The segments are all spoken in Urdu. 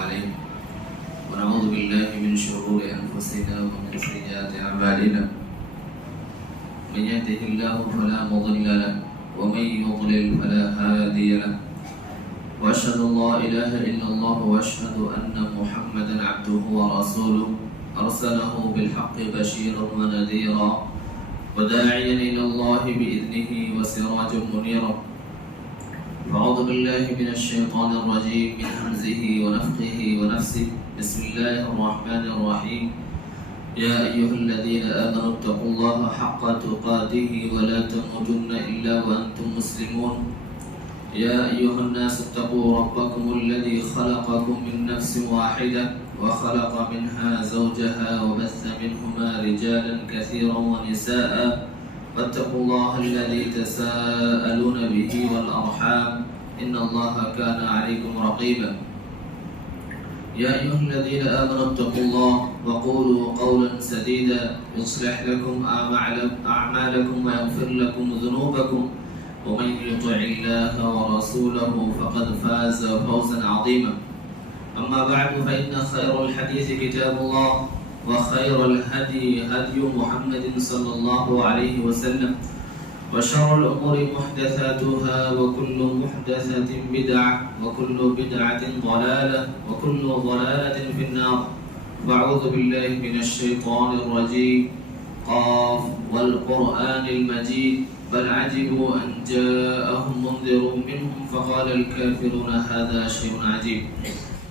عليه ونعوذ بالله من شرور أنفسنا ومن سيئات أعمالنا من يهده الله فلا مضل له ومن يضلل فلا هادي له وأشهد أن لا إله إلا الله وأشهد أن محمدا عبده ورسوله أرسله بالحق بشيرا ونذيرا وداعيا إلى الله بإذنه وسراجا منيرا. أعوذ بالله من الشيطان الرجيم من همزه ونفخه ونفسه. بسم الله الرحمن الرحيم. يا أيها الذين آمنوا اتقوا الله حق تقاته ولا تموتن إلا وأنتم مسلمون. يا أيها الناس اتقوا ربكم الذي خلقكم من نفس واحدة وخلق منها زوجها وبث منهما رجالا كثيرا ونساء واتقوا الله الذي تساءلون به والأرحام إن الله كان عليكم رقيبا. يا أيها الذين آمنوا اتقوا الله وقولوا قولا سديدا يصلح لكم أعمالكم ويغفر لكم ذنوبكم ومن يطع الله ورسوله فقد فاز فوزا عظيما. أما بعد فإن خير الحديث كتاب الله وخير الهدي هدي محمد صلى الله عليه وسلم وشر الأمور محدثاتها وكل محدثة بدعة وكل بدعة ضلالة وكل ضلالة في النار. فأعوذ بالله من الشيطان الرجيم. قاف والقرآن المجيد بل عجبوا أن جاءهم منذر منهم فقال الكافرون هذا شيء عجيب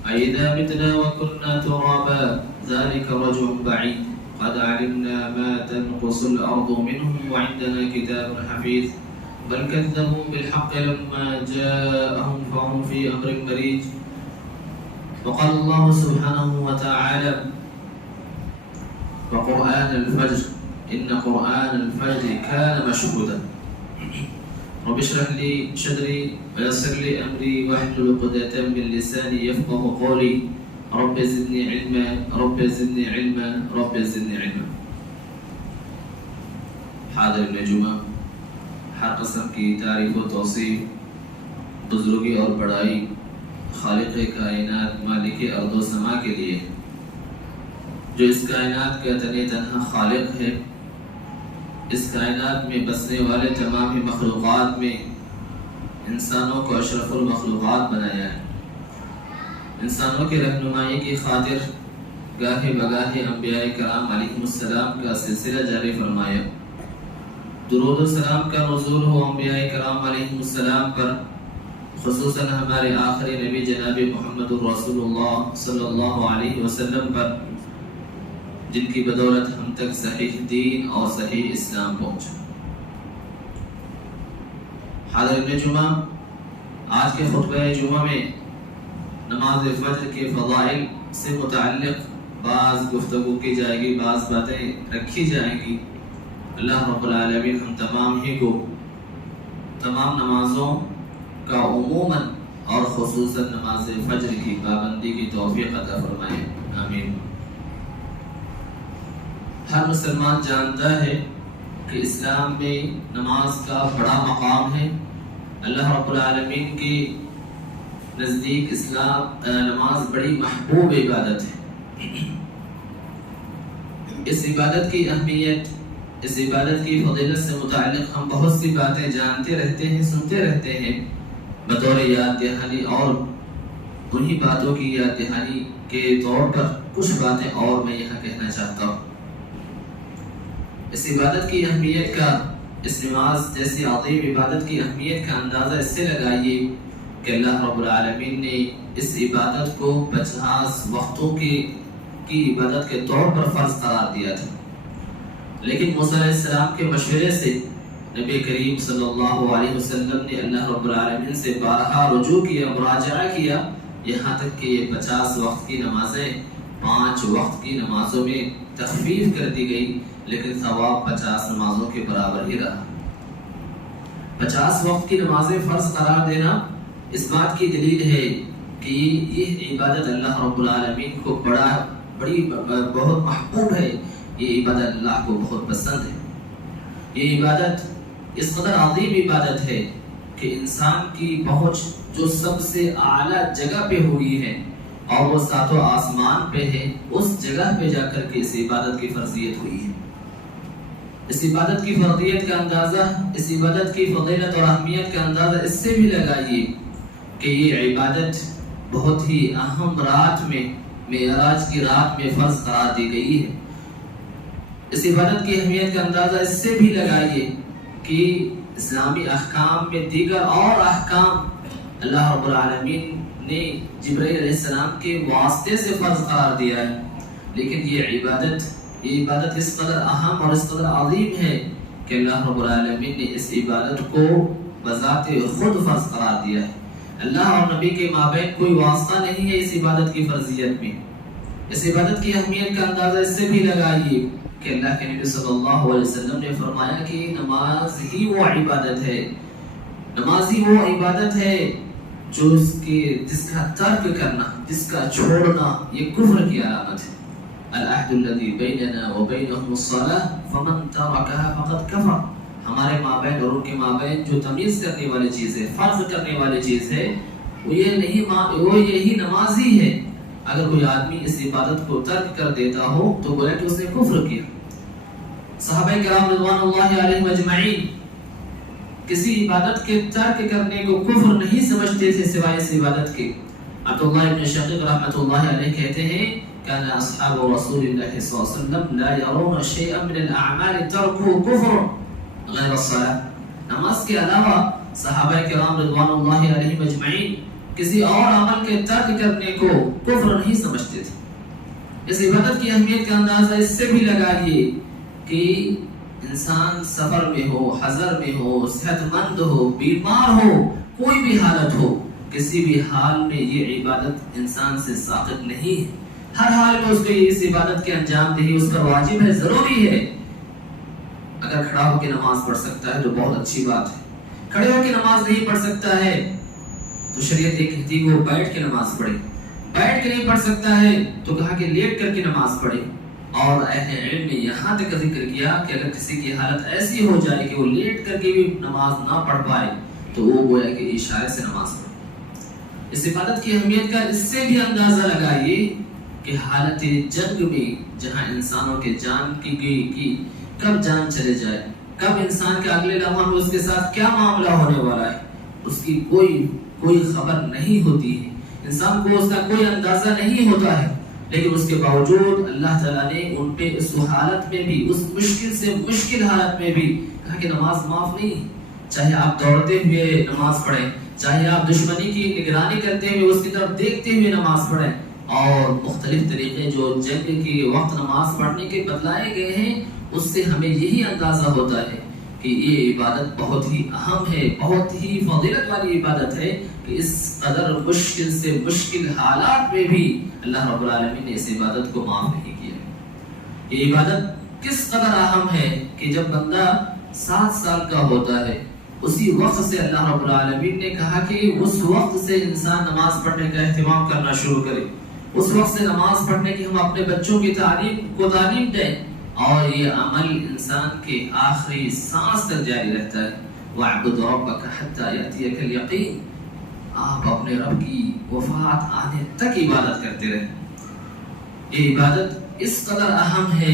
أئذا متنا وكنا ترابا ذلك رجع بعيد قد علمنا ما تنقص الأرض منهم وعندنا كتاب حفيظ بل كذبوا بالحق لما جاءهم فهم في أمر مريج. وقال الله سبحانه وتعالى وقرآن الفجر إن قرآن الفجر كان مشهودا. رب اشرح لي صدري ويسر لي أمري واحلل عقدة من لساني يفقه قولي رب زدني علما رب زدني علما رب زدني علما. حاضرین جمعہ، ہر قسم کی تعریف و توصیف بزرگی اور بڑائی خالق کائنات مالک ارض و سما کے لیے جو اس کائنات کا تنہا خالق ہے، اس کائنات میں بسنے والے تمام ہی مخلوقات میں انسانوں کو اشرف المخلوقات بنایا ہے. انسانوں کی رہنمائی کی خاطر گاہے بگاہے انبیاء کرام علیہم السلام کا سلسلہ جاری فرمایا. درود و سلام کا نزول ہو انبیاء کرام علیہم السلام پر، خصوصاً ہمارے آخری نبی جناب محمد رسول اللہ صلی اللہ علیہ وسلم پر، جن کی بدولت ہم تک صحیح دین اور صحیح اسلام پہنچا. حاضرین جمعہ، آج کے خطبہ جمعہ میں نماز فجر کے فضائل سے متعلق بعض گفتگو کی جائے گی، بعض باتیں رکھی جائیں گی. اللہ رب العالمین ہم تمام ہی کو تمام نمازوں کا عموماً اور خصوصاً نماز فجر کی پابندی کی توفیق عطا فرمائے، آمین. ہر مسلمان جانتا ہے کہ اسلام میں نماز کا بڑا مقام ہے. اللہ رب العالمین کی نزدیک نماز بڑی محبوب عبادت ہے. اس عبادت کی اہمیت، اس عبادت کی فضیلت سے متعلق ہم بہت سی باتیں جانتے رہتے ہیں، سنتے رہتے ہیں. بطور یاد دہانی اور انہی باتوں کی یاد دہانی کے طور پر کچھ باتیں اور میں یہاں کہنا چاہتا ہوں. اس عبادت کی اہمیت کا، اس نماز جیسی عظیم عبادت کی اہمیت کا اندازہ اس سے لگائیے کہ اللہ رب العالمین نے اس عبادت کو 50 وقتوں کی عبادت کے طور پر فرض قرار دیا تھا. لیکن موسیٰ علیہ السلام کے مشورے سے نبی کریم صلی اللہ علیہ وسلم نے اللہ رب العالمین سے بارہا رجوع کیا، مراجعہ کیا، یہاں تک کہ یہ 50 وقت کی نمازیں 5 وقت کی نمازوں میں تخفیف کر دی گئی، لیکن ثواب 50 نمازوں کے برابر ہی رہا. 50 وقت کی نمازیں فرض قرار دینا اس بات کی دلیل ہے کہ یہ عبادت اللہ رب العالمین کو بہت محبوب ہے. یہ عبادت اللہ کو بہت پسند ہے. یہ عبادت اس قدر عظیم عبادت ہے کہ انسان کی پہنچ جو سب سے اعلیٰ جگہ پہ ہوئی ہے، اور وہ ساتوں آسمان پہ ہے، اس جگہ پہ جا کر کے اس عبادت کی فرضیت ہوئی ہے۔ اس عبادت کی فرضیت کا اندازہ، اس عبادت کی فضیلت اور اہمیت کا اندازہ اس سے بھی لگائیے کہ یہ عبادت بہت ہی اہم رات میں، معراج کی رات میں فرض قرار دی گئی ہے۔ اس عبادت کی اہمیت کا اندازہ اس سے بھی لگائیے کہ اسلامی احکام میں دیگر اور احکام اللہ رب العالمین نے جبرائیل علیہ السلام کے واسطے سے فرض قرار دیا ہے، لیکن یہ عبادت اس قدر اہم اور اس قدر عظیم ہے کہ اللہ رب العالمین نے اس عبادت کو بذات خود فرض قرار دیا ہے۔ اللہ اور نبی کے مابین کوئی واسطہ نہیں ہے اس عبادت کی فرضیت میں۔ اس عبادت کی اہمیت کا اندازہ اس سے بھی لگائیے کہ اللہ کے نبی صلی اللہ علیہ وسلم نے فرمایا کہ نماز ہی وہ عبادت ہے، نماز ہی وہ عبادت ہے جس کا ترک کرنا، جس کا چھوڑنا یہ کفر کی علامت ہے۔ العہد الذی بیننا وبینہم الصلاۃ فمن ترکها فقد کفر۔ ہمارے مابین اور ان کے مابین جو تمیز کرنے والی چیز ہے، فرض کرنے والی چیز ہے، وہ یہی نماز ہی ہے۔ اگر کوئی آدمی اس عبادت کو ترک کر دیتا ہو تو گویا کہ اس نے کفر کیا۔ صحابہ کرام رضوان اللہ علیہم اجمعین کسی عبادت کے ترک کرنے کو کفر نہیں سمجھتے تھے سوائے اس عبادت کے۔ عبداللہ ابن شقیق رحمۃ اللہ علیہ کہتے ہیں كان اصحاب رسول الله صلی اللہ علیہ وسلم لا يرون شيئا من الاعمال تركه كفر غیر الصلاۃ۔ نماز کے علاوہ صحابہ کرام رضوان اللہ علیہم اجمعین کسی اور عمل کے ترک کرنے کو کفر نہیں سمجھتے تھے۔ اس عبادت کی اہمیت کا اندازہ اس سے بھی لگائیے کہ انسان سفر میں ہو، حضر میں ہو، صحت مند ہو، بیمار ہو، کوئی بھی حالت ہو، کسی بھی حال میں یہ عبادت انسان سے ساقط نہیں ہے۔ ہر حال میں اس کو اس عبادت کے انجام دہی اس پر واجب ہے، ضروری ہے۔ اگر کھڑا ہو کے نماز پڑھ سکتا ہے تو بہت اچھی بات ہے، کھڑے ہو کے نماز نہیں پڑھ سکتا ہے تو شریعت یہ کہتی ہے کہ وہ بیٹھ کے نماز پڑھے، بیٹھ کے نہیں پڑھ سکتا ہے تو کہا کہ لیٹ کر کے نماز پڑھے۔ اور اہل علم نے یہاں تک ذکر کیا کہ اگر کسی کی حالت ایسی ہو جائے کہ وہ لیٹ کر کے بھی نماز نہ پڑھ پائے تو وہ گویا کہ اشارے سے نماز پڑھے۔ اس عبادت کی اہمیت کا اس سے بھی اندازہ لگائیے کہ حالت جنگ میں جہاں انسانوں کے جان کی کب جان چلے جائے، کب انسان کے اگلے لمحہ میں اس کے ساتھ کیا معاملہ ہونے والا ہے، اس کی کوئی خبر نہیں ہوتی ہے، انسان کو اس کا کوئی اندازہ نہیں ہوتا ہے، لیکن اس کے باوجود اللہ تعالیٰ نے ان پہ اس حالت میں بھی، اس مشکل سے مشکل حالت میں بھی کہا کہ نماز معاف نہیں۔ چاہے آپ دوڑتے ہوئے نماز پڑھیں، چاہے آپ دشمنی کی نگرانی کرتے ہوئے اس کی طرف دیکھتے ہوئے نماز پڑھیں، اور مختلف طریقے جو جنگ کے وقت نماز پڑھنے کے بتلائے گئے ہیں، اس سے ہمیں یہی اندازہ ہوتا ہے کہ یہ عبادت بہت ہی اہم ہے، بہت ہی فضیلت والی عبادت ہے کہ اس قدر مشکل سے مشکل حالات میں بھی اللہ رب العالمین نے اس عبادت کو معاف نہیں کیا۔ یہ عبادت کس قدر اہم ہے کہ جب بندہ 7 سال کا ہوتا ہے اسی وقت سے اللہ رب العالمین نے کہا کہ اس وقت سے انسان نماز پڑھنے کا اہتمام کرنا شروع کرے، اس وقت سے نماز پڑھنے کی ہم اپنے بچوں کی تعلیم دیں، اور یہ عمل انسان کے آخری سانس تک جاری رہتا ہے۔ وَاعْبُدْ رَبَّكَ حَتَّى يَأْتِيَكَ الْيَقِينُ۔ آپ اپنے رب کی وفات آنے تک عبادت کرتے رہیں۔ یہ عبادت اس قدر اہم ہے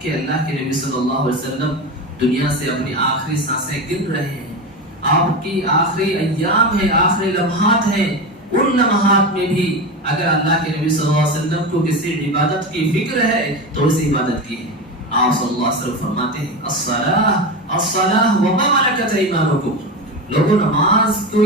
کہ اللہ کے نبی صلی اللہ علیہ وسلم دنیا سے اپنی آخری سانسیں گن رہے ہیں، آپ کی آخری ایام ہے، آخری لمحات ہیں، ان لمحات میں بھی اگر اللہ کے نبی صلی اللہ علیہ وسلم کو کسی عبادت کی فکر ہے تو اس عبادت کی ہے۔ آپ صلی اللہ علیہ وسلم فرماتے ہیں الصلاۃ وما ملکت ایمانکم، لوگوں نماز کو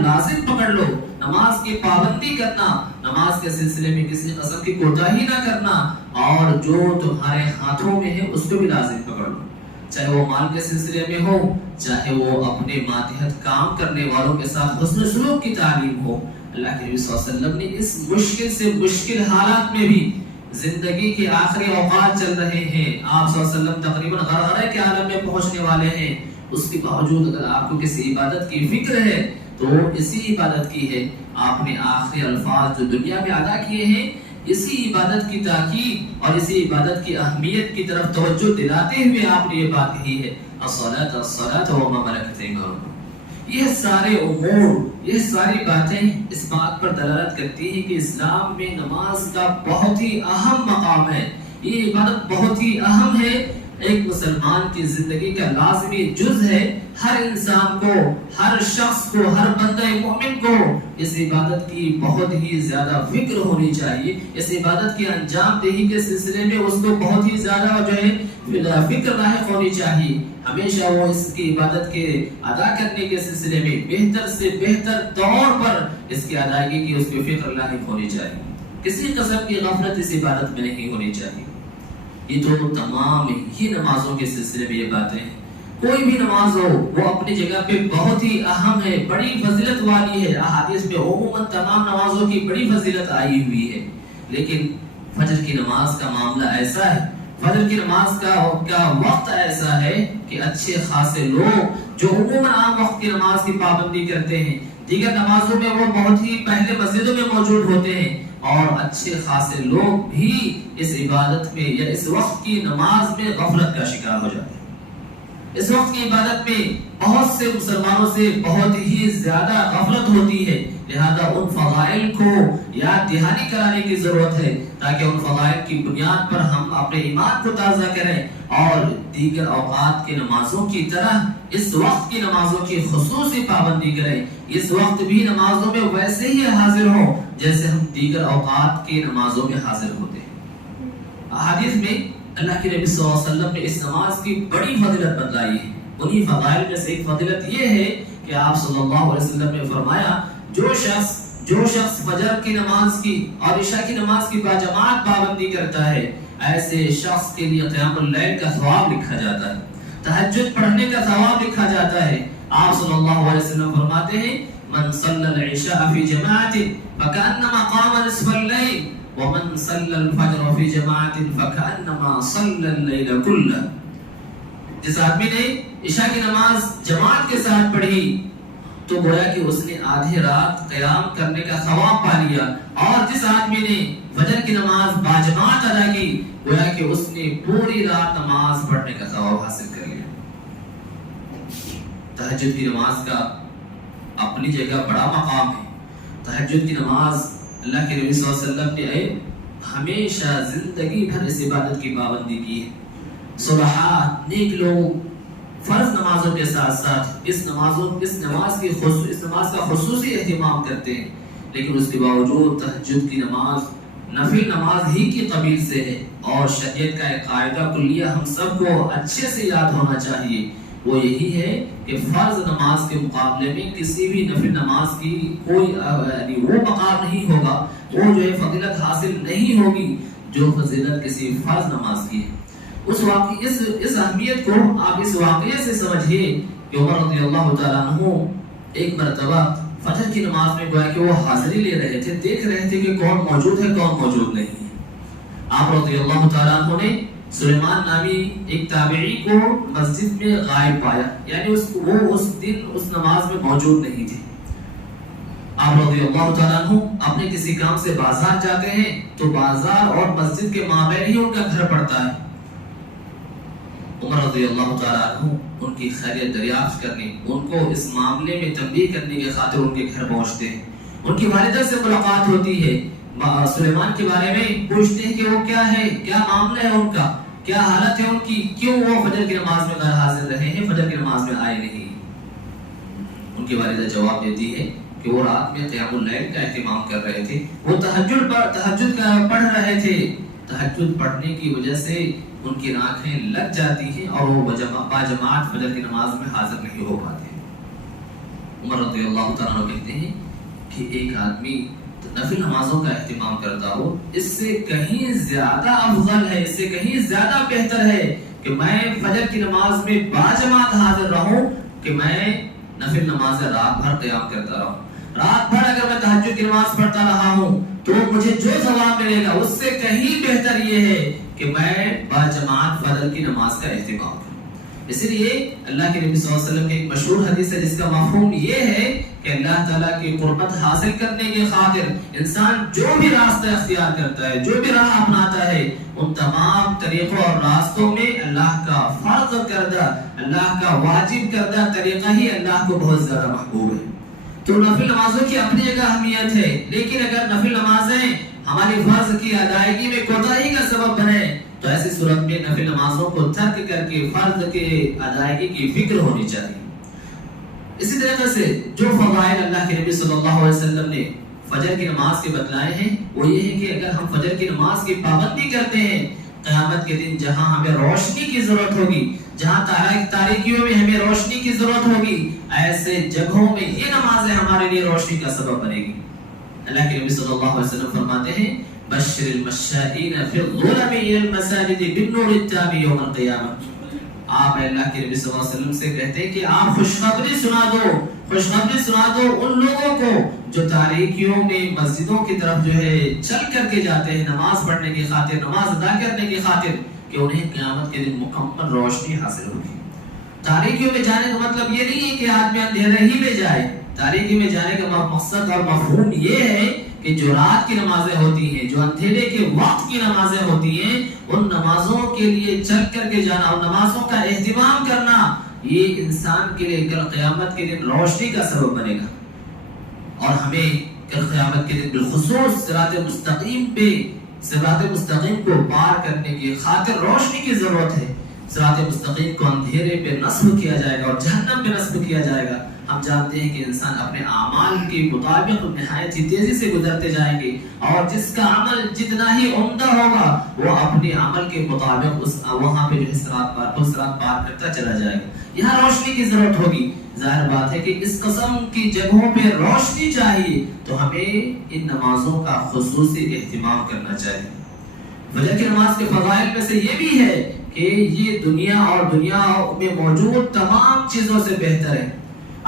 لازم پکڑ لو، نماز کی پابندی کرنا، نماز کے سلسلے میں کسی قسم کی کوتاہی نہ کرنا، اور جو تمہارے ہاتھوں میں ہے اس کو بھی لازم پکڑ لو، چاہے وہ مال کے سلسلے میں ہو، چاہے وہ اپنے ماتحت کام کرنے والوں کے ساتھ حسن سلوک کی تعلیم ہو۔ اللہ کے نبی صلی اللہ علیہ وسلم نے اس مشکل سے مشکل حالات میں بھی، زندگی کے آخری اوقات چل رہے ہیں، آپ صلی اللہ علیہ وسلم تقریباً غرغرے کے عالم میں پہنچنے والے ہیں، اس کے باوجود اگر آپ کو کسی عبادت کی فکر ہے تو اسی عبادت کی ہے۔ آپ نے آخری الفاظ جو دنیا میں ادا کیے ہیں اسی عبادت کی تاکید اور اسی عبادت کی اہمیت کی طرف توجہ دلاتے ہوئے آپ نے یہ بات کہی ہے الصلاۃ وما ملکت ایمانکم۔ یہ سارے امور، یہ ساری باتیں اس بات پر دلالت کرتی ہیں کہ اسلام میں نماز کا بہت ہی اہم مقام ہے، یہ عبادت بہت ہی اہم ہے، ایک مسلمان کی زندگی کا لازمی جز ہے۔ ہر انسان کو، ہر شخص کو، ہر بندہ مومن کو اس عبادت کی بہت ہی زیادہ فکر ہونی چاہیے، اس عبادت کی انجام دہی کے سلسلے میں اس کو بہت ہی زیادہ جو ہے فکر لاحق ہونی چاہیے۔ ہمیشہ وہ اس کی عبادت کے ادا کرنے کے سلسلے میں بہتر سے بہتر طور پر اس کی ادائیگی کی اس کو فکر لاحق ہونی چاہیے، کسی قسم کی غفلت اس عبادت میں نہیں ہونی چاہیے۔ یہ تو تمام ہی نمازوں کے سلسلے میں یہ باتیں ہیں، کوئی بھی نماز ہو وہ اپنی جگہ پہ بہت ہی اہم ہے، بڑی فضیلت والی ہے، احادیث میں عموماً تمام نمازوں کی بڑی فضیلت آئی ہوئی ہے، لیکن فجر کی نماز کا معاملہ ایسا ہے، فجر کی نماز کا وقت ایسا ہے کہ اچھے خاصے لوگ جو عموماً عام وقت کی نماز کی پابندی کرتے ہیں، دیگر نمازوں میں وہ بہت ہی پہلے مسجدوں میں موجود ہوتے ہیں، اور اچھے خاصے لوگ بھی اس عبادت میں یا اس وقت کی نماز میں غفلت کا شکار ہو جاتے ہیں۔ اس وقت کی عبادت میں بہت سے مسلمانوں سے بہت ہی زیادہ غفلت ہوتی ہے، لہذا ان فضائل کو یاد دہانی کرانے کی ضرورت ہے تاکہ ان فضائل کی بنیاد پر ہم اپنے ایمان کو تازہ کریں اور دیگر اوقات کی نمازوں کی طرح اس وقت کی نمازوں کی خصوصی پابندی کریں، اس وقت بھی نمازوں میں ویسے ہی حاضر ہوں جیسے ہم دیگر اوقات کی نمازوں میں حاضر ہوتے ہیں۔ احادیث میں اللہ کے نبی صلی اللہ علیہ وسلم نے اس نماز کی بڑی فضیلت بتلائی ہے، انہی فضائل میں سے ایک فضیلت یہ ہے کہ آپ صلی اللہ علیہ وسلم نے فرمایا جو شخص فجر کی نماز کی اور عشاء کی نماز کی باجماعت پابندی کرتا ہے، ایسے شخص کے لیے قیام اللیل کا ثواب لکھا جاتا ہے، تہجد پڑھنے کا ثواب لکھا جاتا ہے۔ آپ صلی اللہ علیہ وسلم فرماتے ہیں من صلی العشاء فی جماعت فکأنما قام نصف اللیل ومن صلی الفجر فی جماعت فکأنما صلی اللیل کلہ۔ جس آدمی نے عشاء کی نماز جماعت کے ساتھ پڑھی تو گویا کہ اس نے آدھی رات قیام کرنے کا ثواب پا لیا، اور جس آدمی نے فجر کی نماز باجماعت ادا کی گویا کہ اس نے پوری رات نماز پڑھنے کا ثواب حاصل کر لیا۔ تہجد کی نماز کا اپنی جگہ بڑا مقام ہے۔ تہجد کی نماز اللہ کے نبی صلی اللہ علیہ وسلم نے ہمیشہ زندگی بھر اس عبادت کی پابندی کی ہے۔ صلحاء نیک لوگ فرض نمازوں کے ساتھ ساتھ اس نماز کا خصوصی اہتمام کرتے ہیں، لیکن اس کے باوجود تہجد کی نماز نفل نماز ہی کی قبیل سے ہے، اور شریعت کا ایک قاعدہ کلیہ ہم سب کو اچھے سے یاد ہونا چاہیے، وہ یہی ہے کہ فرض نماز کے مقابلے میں کسی بھی نفل نماز کی کوئی وہ مقام نہیں ہوگا، وہ جو ہے فضیلت حاصل نہیں ہوگی جو فضیلت کسی فرض نماز کی ہے۔ اس اہمیت کو آپ اس واقعے سے سمجھیے کہ عمر رضی اللہ تعالیٰ عنہ ایک مرتبہ فجر کی نماز میں گویا کہ وہ حاضری لے رہے تھے، دیکھ رہے تھے کہ کون موجود ہے کون موجود نہیں ہے۔ آپ رضی اللہ تعالیٰ عنہ نے سلیمان نامی ایک تابعی کو مسجد میں غائب پایا، یعنی وہ اس دن اس نماز میں موجود نہیں تھے۔ آپ رضی اللہ تعالیٰ عنہ اپنے کسی کام سے بازار جاتے ہیں تو بازار اور مسجد کے مابین ہی ان کا گھر پڑتا ہے۔ عمر رضی اللہ تعالیٰ عنہ ان کی خیریت دریافت کرنے، ان کو اس معاملے میں تنبیہ کرنے کے خاطر ان کے گھر پہنچتے ہیں۔ ان کی والدہ سے ملاقات ہوتی ہے، سلیمان کے بارے میں پوچھتے ہیں کہ وہ کیا ہے، کیا معاملہ ہے ان کا، کیا حالت ہے ان کی، کیوں وہ فجر کی نماز میں غیر حاضر رہے ہیں، فجر کی نماز میں آئے نہیں۔ ان کی والدہ جواب دیتی ہے کہ وہ رات میں قیام اللیل کا اہتمام کر رہے تھے، وہ تہجد پڑھ رہے تھے، تہجد پڑھنے کی وجہ سے ان کی آنکھیں لگ جاتی ہیں اور وہ باجماعت فجر کی نماز میں حاضر نہیں ہو پاتے۔ عمر رضی اللہ تعالیٰ عنہ کہتے ہیں کہ ایک آدمی نفل نمازوں کا اہتمام کرتا ہو، اس سے کہیں زیادہ افضل ہے، اس سے کہیں زیادہ بہتر ہے کہ میں فجر کی نماز میں باجماعت حاضر رہوں کہ میں نفل نماز رات بھر قیام کرتا رہوں۔ رات بھر اگر میں تہجد کی نماز پڑھتا رہا ہوں تو مجھے جو ثواب ملے گا اس سے کہیں بہتر یہ ہے کہ میں باجماعت فجر کی نماز کا اہتمام کروں۔ اسی لیے اللہ کے نبی صلی اللہ علیہ وسلم کی ایک مشہور حدیث ہے جس کا مفہوم یہ ہے کہ اللہ تعالیٰ کی قربت حاصل کرنے کی خاطر انسان جو بھی راستہ اختیار کرتا ہے، جو بھی راہ اپناتا ہے، ان تمام طریقوں اور راستوں میں اللہ کا فرض کردہ، اللہ کا واجب کردہ طریقہ ہی اللہ کو بہت زیادہ محبوب ہے۔ تو نفل نمازوں کی اپنی جگہ اہمیت ہے، لیکن اگر نفل نمازیں ہماری فرض کی ادائیگی میں کوتاہی کا سبب بنے تو ایسی صورت میں نفل نمازوں کو ترک کر کے فرض کے ادائیگی کی فکر ہونی چاہیے۔ اسی طریقے سے جو فضائل اللہ کے نبی صلی اللہ علیہ وسلم نے فجر کی نماز کے بتلائے ہیں وہ یہ ہے کہ اگر ہم فجر کی نماز کی پابندی کرتے ہیں، قیامت کے دن جہاں ہمیں روشنی کی ضرورت ہوگی، جہاں تاریکیوں میں ہمیں روشنی کی ضرورت ہوگی، ایسے جگہوں میں یہ نمازیں ہمارے لیے روشنی کا سبب بنے گی۔ اللہ کے نبی صلی اللہ علیہ وسلم فرماتے ہیں بشر المشائین فی الظلم الی المساجد بالنور التام یوم القیامہ۔ آپ اللہ کے نبی صلی اللہ علیہ وسلم سے کہتے ہیں کہ آپ خوشخبری سنا دو ان لوگوں کو جو تاریکیوں میں مسجدوں کی طرف جو ہے چل کر کے جاتے ہیں نماز پڑھنے کی خاطر، نماز ادا کرنے کی خاطر، کہ انہیں قیامت کے دن مکمل روشنی حاصل ہوگی۔ تاریکیوں میں جانے کا مطلب یہ نہیں ہے کہ آدمی اندھیرے ہی میں جائے، تاریکی میں جانے کا مقصد اور مفہوم یہ ہے کہ جو رات کی نمازیں ہوتی ہیں، جو اندھیرے کے وقت کی نمازیں ہوتی ہیں، ان نمازوں کے لیے چل کر کے جانا، ان نمازوں کا اہتمام کرنا، یہ انسان کے لیے کل قیامت کے دن روشنی کا سبب بنے گا۔ اور ہمیں کل قیامت کے دن بالخصوص صراط مستقیم کو پار کرنے کی خاطر روشنی کی ضرورت ہے۔ صراط مستقیم کو اندھیرے پہ نصب کیا جائے گا اور جہنم پہ نصب کیا جائے گا۔ ہم جانتے ہیں کہ انسان اپنے اعمال کے مطابق نہایت ہی تیزی سے گزرتے جائیں گے، اور جس کا عمل جتنا ہی عمدہ ہوگا وہ اپنے عمل کے مطابق وہاں پہ جو صراط پار کرتا چلا جائے گا۔ یہاں روشنی کی ضرورت ہوگی۔ ظاہر بات ہے کہ اس قسم کی جگہوں پہ روشنی چاہیے تو ہمیں ان نمازوں کا خصوصی اہتمام کرنا چاہیے۔ فجر کی نماز کے فضائل میں سے یہ بھی ہے کہ یہ دنیا اور دنیا میں موجود تمام چیزوں سے بہتر ہے۔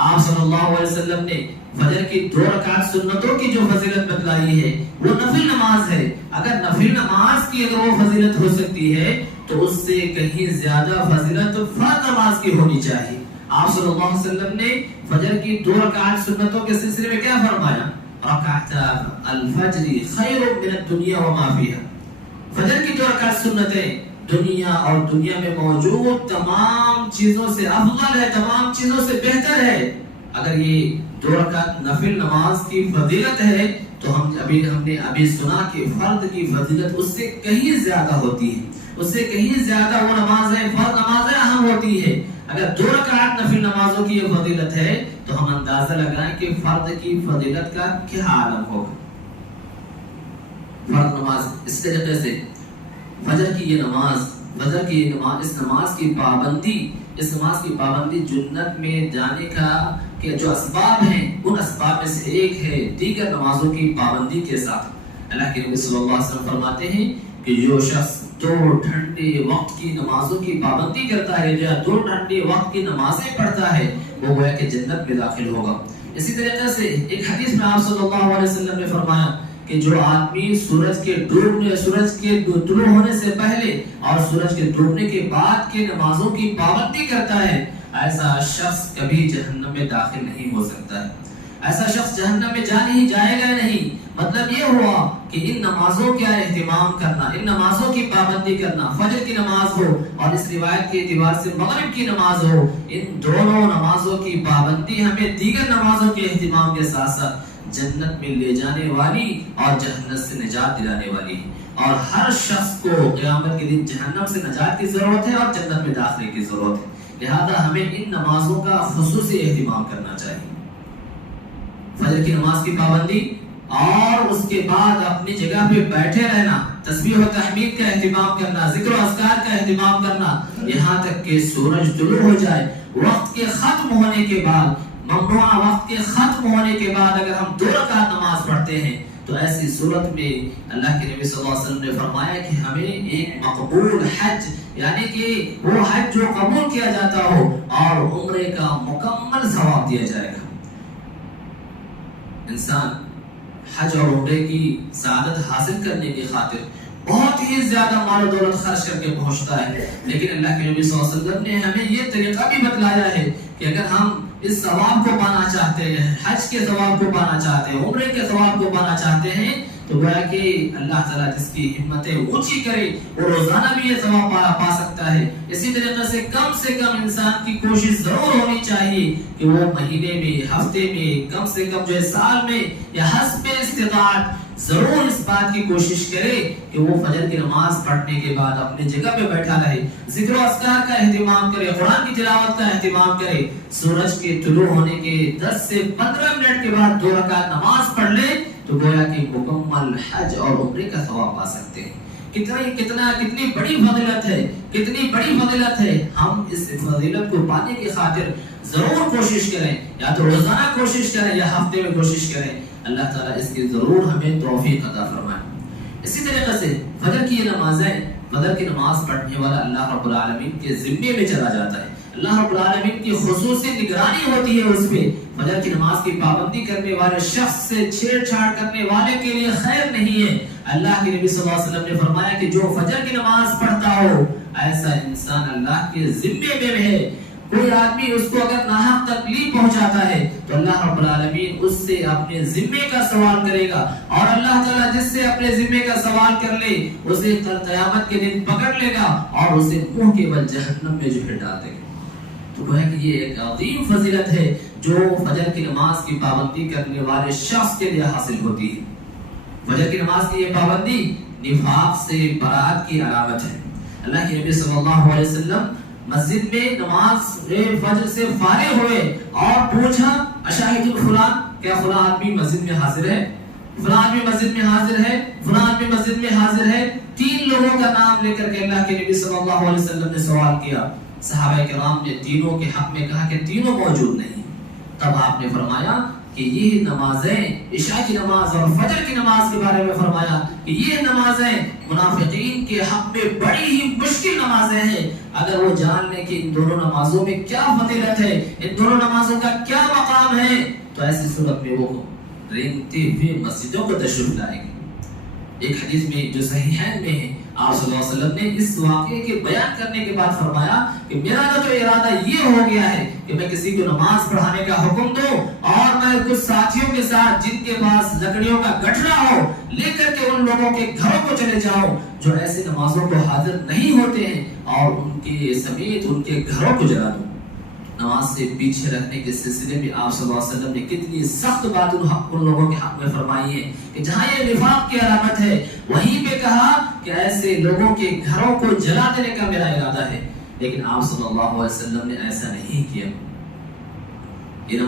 آپ صلی اللہ علیہ وسلم نے فجر کی 2 رکعت سنتوں کی جو فضیلت بتلائی ہے وہ نفل نماز ہے۔ اگر نفل نماز کی اگر وہ فضیلت ہو سکتی ہے تو اس سے کہیں زیادہ فضیلت فرض نماز کی ہونی چاہیے۔ آپ صلی اللہ علیہ وسلم نے فجر کی 2 رکعت سنتوں کے سلسلے میں کیا فرمایا؟ رکعتا الفجر خیر من الدنیا وما فیہا۔ فجر کی 2 رکعت سنتیں دنیا اور دنیا میں موجود تمام چیزوں سے افضل ہے، تمام چیزوں سے بہتر ہے۔ اگر یہ 2 رکعت نفل نماز کی فضیلت ہے تو ہم نے ابھی سنا کہ فرض کی فضیلت اس سے کہیں زیادہ ہوتی ہے، اس سے کہیں زیادہ وہ نمازیں فرض نمازیں اہم ہوتی ہے۔ اگر 2 رکعت نفل نمازوں کی یہ فضیلت ہے تو ہم اندازہ لگائیں کہ فرض کی فضیلت کا کیا عالم ہوگا۔ فرض نماز اس طریقے سے فجر کی یہ نماز، اس نماز کی پابندی جنت میں جانے کا کہ جو اسباب ہیں ان اسباب میں سے ایک ہے دیگر نمازوں کی پابندی کے ساتھ۔ اللہ کے نبی صلی اللہ علیہ وسلم فرماتے ہیں کہ جو شخص 2 ٹھنڈے وقت کی نمازوں کی پابندی کرتا ہے یا 2 ٹھنڈے وقت کی نمازیں پڑھتا ہے وہ گویا کہ جنت میں داخل ہوگا۔ اسی طریقے سے ایک حدیث میں آپ صلی اللہ علیہ وسلم نے فرمایا کہ جو آدمی سورج کے طلوع ہونے سے پہلے اور سورج کے ڈوبنے کے بعد کے نمازوں کی پابندی کرتا ہے ایسا شخص کبھی جہنم میں داخل نہیں ہو سکتا ہے، ایسا شخص جہنم میں جائے گا نہیں۔ مطلب یہ ہوا کہ ان نمازوں کا اہتمام کرنا، ان نمازوں کی پابندی کرنا، فجر کی نماز ہو اور اس روایت کے اعتبار سے مغرب کی نماز ہو، ان دونوں نمازوں کی پابندی ہمیں دیگر نمازوں کے اہتمام کے ساتھ ساتھ جنت میں لے جانے والی اور جہنم سے نجات دلانے والی ہے۔ اور ہر شخص کو قیامت کے دن جہنم سے نجات کی ضرورت ہے اور جنت میں داخلے کی ضرورت ہے، لہذا ہمیں ان نمازوں کا خصوصی اہتمام کرنا چاہیے۔ فجر کی نماز کی پابندی اور اس کے بعد اپنی جگہ پہ بیٹھے رہنا، تسبیح و تحمید کا اہتمام کرنا، ذکر و اذکار کا اہتمام کرنا یہاں تک کہ سورج طلوع ہو جائے۔ وقت کے ختم ہونے کے بعد، ممنوعہ وقت کے ختم ہونے کے بعد اگر ہم 2 رکعت نماز پڑھتے ہیں تو ایسی صورت میں اللہ کے نبی صلی اللہ علیہ وسلم نے فرمایا کہ ہمیں ایک مقبول حج، یعنی کہ وہ حج جو قبول کیا جاتا ہو اور عمرے کا مکمل ثواب دیا جائے گا۔ انسان حج اور عمرے کی سعادت حاصل کرنے کی خاطر بہت ہی زیادہ مال و دولت خرچ کر کے پہنچتا ہے، لیکن اللہ کے نبی صلی اللہ علیہ وسلم نے ہمیں یہ طریقہ بھی بتلایا ہے کہ اگر ہم اس ثواب کو پانا چاہتے ہیں، حج کے ثواب کو پانا چاہتے ہیں، عمرے کے ثواب کو پانا چاہتے ہیں، تو گویا کہ اللہ تعالیٰ جس کی ہمتیں اونچی کرے وہ روزانہ بھی یہ ثواب پا سکتا ہے۔ اسی طریقے سے کم انسان کی کوشش ضرور ہونی چاہیے کہ وہ مہینے میں، ہفتے میں، کم سے کم جو ہے سال میں یا حسب استطاعت ضرور اس بات کی کوشش کرے کہ وہ فجر کی نماز پڑھنے کے بعد اپنے جگہ پہ بیٹھا رہے، ذکر و اذکار کا اہتمام کرے، قرآن کی تلاوت کا اہتمام کرے، سورج کے طلوع ہونے کے 10 سے 15 منٹ کے بعد 2 رکعت نماز پڑھ لے تو گویا کہ مکمل حج اور عمرے کا ثواب پا سکتے ہیں۔ کتنی بڑی فضیلت ہے، کتنی بڑی فضیلت ہے۔ ہم اس فضیلت کو پانے کی خاطر ضرور کوشش کریں، یا تو روزانہ کوشش کریں یا ہفتے میں کوشش کریں۔ اللہ تعالیٰ اس کی ضرور ہمیں توفیق عطا فرمائے۔ اسی طریقے سے فجر کی یہ نمازیں، فجر کی نماز پڑھنے والا اللہ رب العالمین کے ذمے میں چلا جاتا ہے، اللہ رب العالمین کی خصوصی نگرانی ہوتی ہے اس پہ۔ فجر کی نماز کی پابندی کرنے والے شخص سے چھیڑ چھاڑ کرنے والے کے لیے خیر نہیں ہے۔ اللہ کے نبی صلی اللہ علیہ وسلم نے فرمایا کہ جو فجر کی نماز پڑھتا ہو ایسا انسان اللہ کے ذمے میں ہے۔ کوئی آدمی اس کو اگر ناحق تکلیف پہنچاتا ہے تو اللہ رب العالمین اس سے اپنے ذمے کا سوال کرے گا، اور اللہ تعالیٰ جس سے اپنے ذمے کا سوال کر لے اسے قیامت کے دن پکڑ لے گا اور اسے منہ کے بل جہنم میں جو ہے ڈال دے گا۔ تو گویا کہ یہ ایک عظیم فضیلت ہے جو فجر کی نماز کی پابندی کرنے والے شخص کے لیے حاصل ہوتی ہے۔ فجر کی نماز کی یہ پابندی نفاق سے برات کی علامت ہے۔ اللہ کے نبی صلی اللہ علیہ وسلم مسجد میں نماز فجر سے فارغ ہوئے اور پوچھا اشاہد فلان، کیا فلاں آدمی مسجد میں حاضر ہے؟ فلاں آدمی مسجد میں حاضر ہے، فلاں آدمی مسجد میں حاضر ہے۔ 3 لوگوں کا نام لے کر کے اللہ کے نبی صلی اللہ علیہ وسلم نے سوال کیا۔ صحابہ کرام نے تینوں کے حق میں کہا کہ تینوں موجود نہیں۔ تب آپ نے فرمایا کہ یہ نمازیں، عشاء کی نماز اور فجر کی نماز کے بارے میں فرمایا کہ یہ نمازیں منافقین کے حق میں بڑی ہی مشکل نمازیں ہیں۔ اگر وہ جان لیں کہ ان دونوں نمازوں میں کیا فضیلت ہے، ان دونوں نمازوں کا کیا مقام ہے، تو ایسی صورت میں وہ رینگتے ہوئے مسجدوں کو تشریف لائیں گے۔ ایک حدیث میں جو صحیحین میں ہے، آپ صلی اللہ علیہ وسلم نے اس واقعے کے بیان کرنے کے بعد فرمایا کہ میرا تو ارادہ یہ ہو گیا ہے کہ میں کسی کو نماز پڑھانے کا حکم دوں اور میں کچھ ساتھیوں کے ساتھ جن کے پاس لکڑیوں کا گٹھڑا ہو لے کر کے ان لوگوں کے گھروں کو چلے جاؤں جو ایسی نمازوں کو حاضر نہیں ہوتے ہیں اور ان کے سمیت ان کے گھروں کو جلا دوں۔ نماز سے پیچھے رکھنے کے سلسلے میں آپ صلی اللہ علیہ وسلم نے کتنی سخت بات ان لوگوں کے حق میں فرمائی ہے کہ جہاں یہ نفاق کی علامت ہے وہیں پہ کہا کہ ایسے لوگوں کے گھروں کو جلا دینے کا میرا ارادہ ہے، لیکن آپ صلی اللہ علیہ وسلم نے ایسا نہیں کیا۔ یہ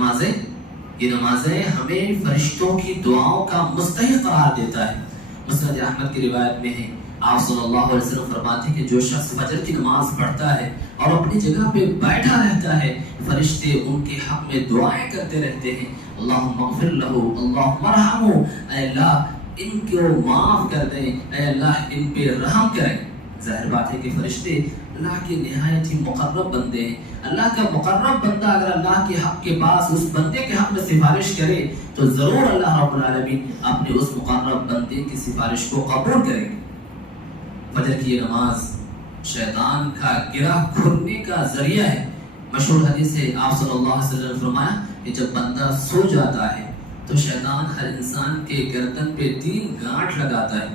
نمازیں ہمیں فرشتوں کی دعاؤں کا مستحق قرار دیتا ہے۔ مسند احمد کی روایت میں ہے، آپ صلی اللہ علیہ وسلم فرماتے ہیں کہ جو شخص فجر کی نماز پڑھتا ہے اور اپنی جگہ پہ بیٹھا رہتا ہے فرشتے ان کے حق میں دعائیں کرتے رہتے ہیں، اللہم اغفر لہ، اللہم ارحمہ، اے اللہ ان کو معاف کر دیں، اے اللہ ان پہ رحم کریں۔ ظاہر بات ہے کہ فرشتے اللہ کے نہایت ہی مقرب بندے ہیں۔ اللہ کا مقرب بندہ اگر اللہ کے حق کے پاس اس بندے کے حق میں سفارش کرے تو ضرور اللہ رب العالمین اپنے اس مقرب بندے کی سفارش کو قبول کریں گے۔ فجر کی یہ نماز شیطان کا گرہ کھلنے کا ذریعہ ہے۔ مشہور حدیث ہے، آپ صلی اللہ علیہ وسلم نے فرمایا کہ جب بندہ سو جاتا ہے تو شیطان ہر انسان کے گردن پہ 3 گانٹھ لگاتا ہے۔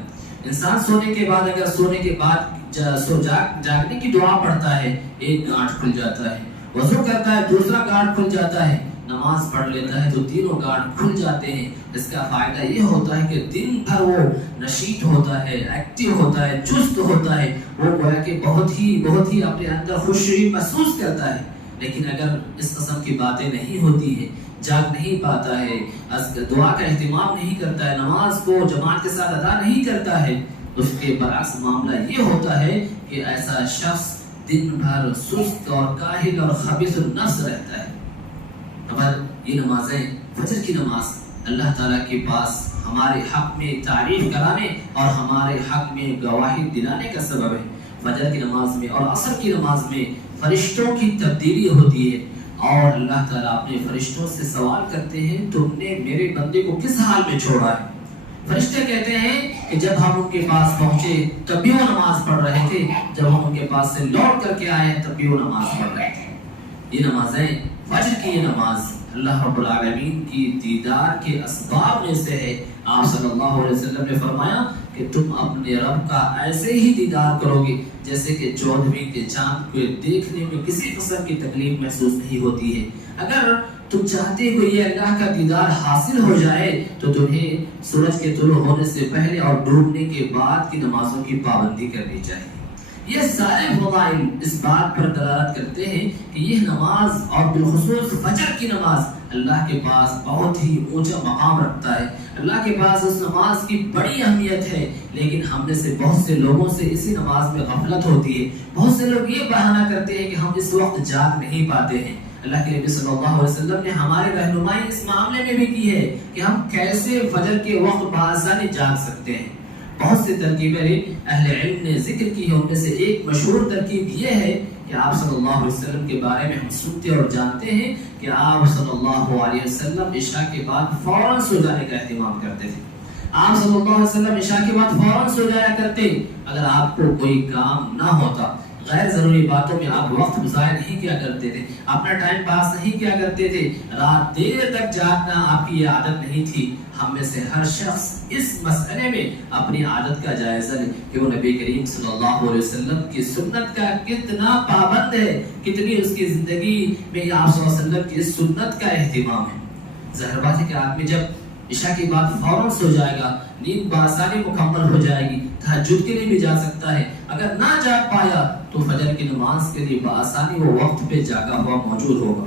انسان سونے کے بعد اگر سونے کے بعد جاگنے کی دعا پڑھتا ہے 1 گانٹھ کھل جاتا ہے، وضو کرتا ہے 2سرا گانٹھ کھل جاتا ہے، نماز پڑھ لیتا ہے تو 3 گانٹھ کھل جاتے ہیں۔ اس کا فائدہ یہ ہوتا ہے کہ دن بھر وہ نشیط ہوتا ہے، ایکٹیو ہوتا ہے، چست ہوتا ہے، وہ گویا کہ بہت ہی اپنے اندر خوشی محسوس کرتا ہے۔ لیکن اگر اس قسم کی باتیں نہیں ہوتی ہیں، جاگ نہیں پاتا ہے، دعا کا اہتمام نہیں کرتا ہے، نماز کو جماعت کے ساتھ ادا نہیں کرتا ہے، اس کے برعکس معاملہ یہ ہوتا ہے کہ ایسا شخص دن بھر سست اور کاہل اور خبیث النفس رہتا ہے۔ مگر یہ نمازیں، فجر کی نماز اللہ تعالیٰ کے پاس ہمارے حق میں تعریف کرانے اور ہمارے حق میں گواہی دلانے کا سبب ہے۔ فجر کی نماز میں اور عصر کی نماز میں فرشتوں کی تبدیلی ہوتی ہے اور اللہ تعالیٰ اپنے فرشتوں سے سوال کرتے ہیں تم نے میرے بندے کو کس حال میں چھوڑا ہے؟ فرشتے کہتے ہیں کہ جب ہم ان کے پاس پہنچے تب بھی وہ نماز پڑھ رہے تھے، جب ہم ان کے پاس سے لوٹ کر کے آئے تب بھی وہ نماز پڑھ رہے تھے۔ یہ نمازیں، فجر کی یہ نماز اللہ رب العالمین کی دیدار کے اسباب میں سے ہے۔ آپ صلی اللہ علیہ وسلم نے فرمایا کہ تم اپنے رب کا ایسے ہی دیدار کرو گے جیسے کہ 14ویں کے چاند کو دیکھنے میں کسی قسم کی تکلیف محسوس نہیں ہوتی ہے۔ اگر تم چاہتے ہو یہ اللہ کا دیدار حاصل ہو جائے تو تمہیں سورج کے طلوع ہونے سے پہلے اور ڈوبنے کے بعد کی نمازوں کی پابندی کرنی چاہیے۔ یہ سارے فضائل اس بات پر دلالت کرتے ہیں کہ یہ نماز اور بالخصوص فجر کی نماز اللہ کے پاس بہت ہی اونچا مقام رکھتا ہے۔ اللہ کے پاس اس نماز کی بڑی اہمیت ہے، لیکن ہم میں سے بہت سے لوگوں سے اسی نماز میں غفلت ہوتی ہے۔ بہت سے لوگ یہ بہانہ کرتے ہیں کہ ہم اس وقت جاگ نہیں پاتے ہیں۔ اللہ کے نبی صلی اللہ علیہ وسلم نے ہماری رہنمائی اس معاملے میں بھی کی ہے کہ ہم کیسے فجر کے وقت بآسانی جاگ سکتے ہیں۔ بہت سی ترکیبیں اہل علم نے ذکر کی ہے، ان میں سے ایک مشہور ترکیب یہ ہے کہ آپ صلی اللہ علیہ وسلم کے بارے میں ہم سنتے اور جانتے ہیں کہ آپ صلی اللہ علیہ وسلم عشاء کے بعد فوراً سو جانے کا اہتمام کرتے تھے۔ آپ صلی اللہ علیہ وسلم عشاء کے بعد فوراً سو جایا کرتے۔ اگر آپ کو کوئی کام نہ ہوتا، غیر ضروری باتوں میں آپ وقت ضائع نہیں کیا کرتے تھے، اپنا ٹائم پاس نہیں کیا کرتے تھے، رات دیر تک جاگنا آپ کی یہ عادت نہیں تھی۔ ہم میں سے ہر شخص اس مسئلے میں اپنی عادت کا جائزہ لے کہ وہ نبی کریم صلی اللہ علیہ وسلم کی سنت کا کتنا پابند ہے، کتنی اس کی زندگی میں آپ صلی اللہ علیہ وسلم کی سنت کا اہتمام ہے۔ ظاہر بات ہے کہ آدمی جب عشاء کے بعد فوراً سو جائے گا، نیند بآسانی مکمل ہو جائے گی، تہجد کے لیے بھی جا سکتا ہے۔ اگر نہ جاگ پایا تو فجر کی نماز کے لیے بآسانی وہ وقت پہ جاگا ہوا موجود ہوگا۔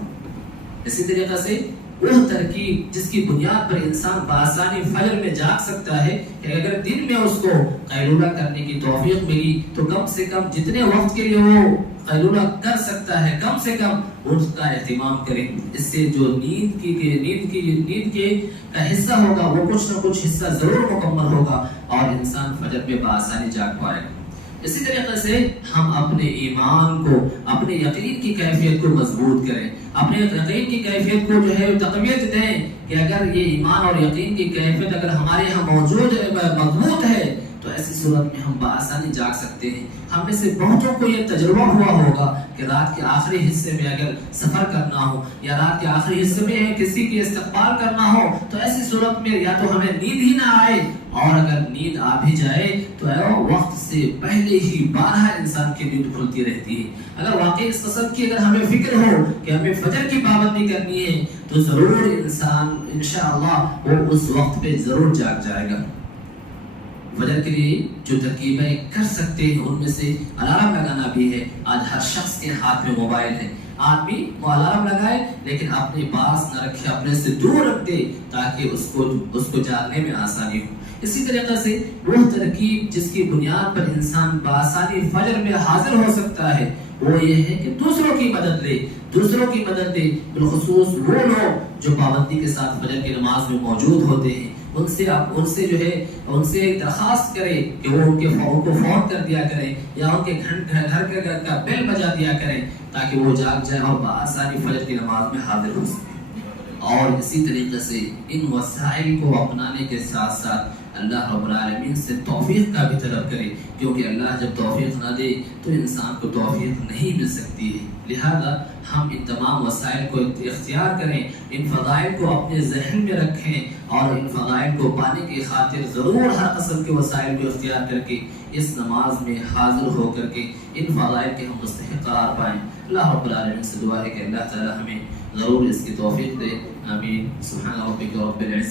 اسی طریقے سے وہ ترکیب جس کی بنیاد پر انسان بآسانی فجر میں جاگ سکتا ہے کہ اگر دن میں اس کو قیلولہ کرنے کی توفیق ملی تو کم سے کم جتنے وقت کے لیے وہ قیلولہ کر سکتا ہے کم سے کم اس کا اہتمام کرے۔ اس سے جو نیند کے کا حصہ ہوگا وہ کچھ نہ کچھ حصہ ضرور مکمل ہوگا اور انسان فجر میں بآسانی جاگ پائے گا۔ اسی طریقے سے ہم اپنے ایمان کو، اپنے یقین کی کیفیت کو مضبوط کریں، اپنے یقین کی کیفیت کو جو ہے تقویت دیں کہ اگر یہ ایمان اور یقین کی کیفیت اگر ہمارے یہاں موجود ہے، مضبوط ہے، تو ایسی صورت میں ہم بآسانی جاگ سکتے ہیں۔ ہم میں سے بہتوں کو یہ تجربہ ہوا ہوگا کہ رات کے آخری حصے میں اگر سفر کرنا ہو یا رات کے آخری حصے میں کسی کی استقبال کرنا ہو تو ایسی صورت میں یا تو ہمیں نیند ہی نہ آئے، اور اگر نیند آ بھی جائے تو وقت سے پہلے ہی 12 انسان کی نیند کھلتی رہتی ہے۔ اگر واقعی اس قسم کی اگر ہمیں فکر ہو کہ ہمیں فجر کی پابندی کرنی ہے تو ضرور انسان انشاءاللہ وہ اس وقت پہ ضرور جاگ جائے گا۔ فجر کے لیے جو ترکیبیں کر سکتے ہیں ان میں سے الارم لگانا بھی ہے۔ آج ہر شخص کے ہاتھ میں موبائل ہے، آدمی وہ الارم لگائے لیکن اپنے پاس نہ رکھے، اپنے سے دور رکھ دے تاکہ اس کو جاگنے میں آسانی ہو۔ اسی طریقے سے وہ ترکیب جس کی بنیاد پر انسان بآسانی فجر میں حاضر ہو سکتا ہے وہ یہ ہے کہ دوسروں کی مدد لے، بالخصوص وہ لوگ جو پابندی کے ساتھ فجر کی نماز میں موجود ہوتے ہیں، ان سے درخواست کرے کہ وہ ان کو فون کر دیا کریں یا ان کے گھر کا بیل بجا دیا کریں تاکہ وہ جاگ جائیں اور بآسانی فجر کی نماز میں حاضر ہو سکیں۔ اور اسی طریقے سے ان وسائل کو اپنانے کے ساتھ ساتھ اللہ رب العالمین سے توفیق کا بھی طلب کرے، کیونکہ اللہ جب توفیق نہ دے تو انسان کو توفیق نہیں مل سکتی ہے۔ لہذا ہم ان تمام وسائل کو اختیار کریں، ان فضائل کو اپنے ذہن میں رکھیں اور ان فضائل کو پانے کی خاطر ضرور ہر قسم کے وسائل کو اختیار کر کے اس نماز میں حاضر ہو کر کے ان فضائل کے ہم مستحق قرار پائیں۔ اللہ رب العالمین سے دعا ہے کہ اللہ تعالی ہمیں ضرور اس کی توفیق دے۔ آمین۔ سبحان ربک رب العزت